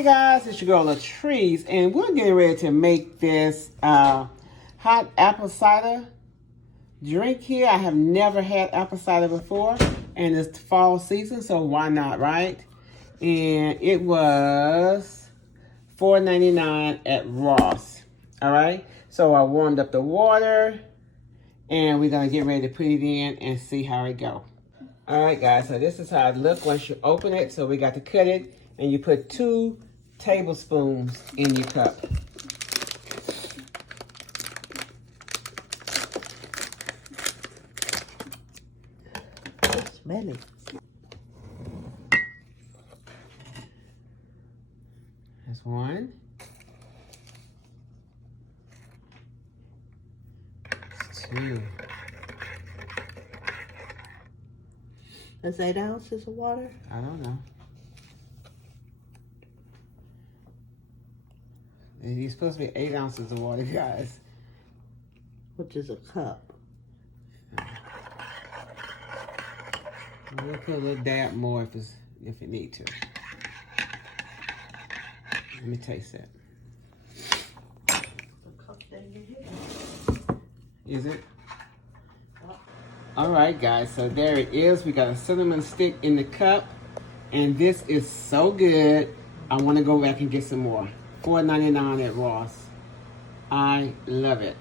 Hey guys, it's your girl Latrice, and we're getting ready to make this hot apple cider drink here. I have never had apple cider before, and it's fall season, so why not, right? And it was $4.99 at Ross. All right, so I warmed up the water, and we're gonna get ready to put it in and see how it go. All right, guys, so this is how it looks once you open it. So we got to cut it, and you put 2 tablespoons in your cup. Smell it. That's 1. That's 2. That's 8 ounces of water? I don't know. It's supposed to be 8 ounces of water, guys. Which is a cup. We'll put a little dab more if you need to. Let me taste it. The cup that you hit. Is it? All right, guys, so there it is. We got a cinnamon stick in the cup, and this is so good. I want to go back and get some more. $4.99 at Ross. I love it.